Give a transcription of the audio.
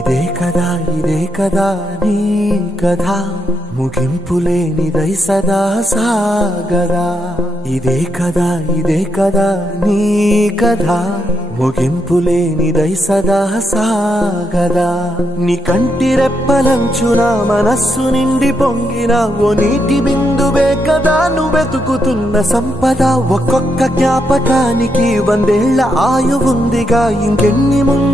ఇదే కదా నీ కథ ముగింపులేనిదై సదా సాగదా. ఇదే కదా నీ కథ ముగింపులేనిదై సదా సాగదా. నీ కంటి రెప్పలంచున మనస్సు నిండి పొంగిన ఓ నీటి బిందువే కదా నువ్వెతుకుతున్న సంపద. ఒక్కొక్క జ్ఞాపకానికి 100 ఏళ్ల ఆయువుందిగా, ఇంకెన్ని ముందు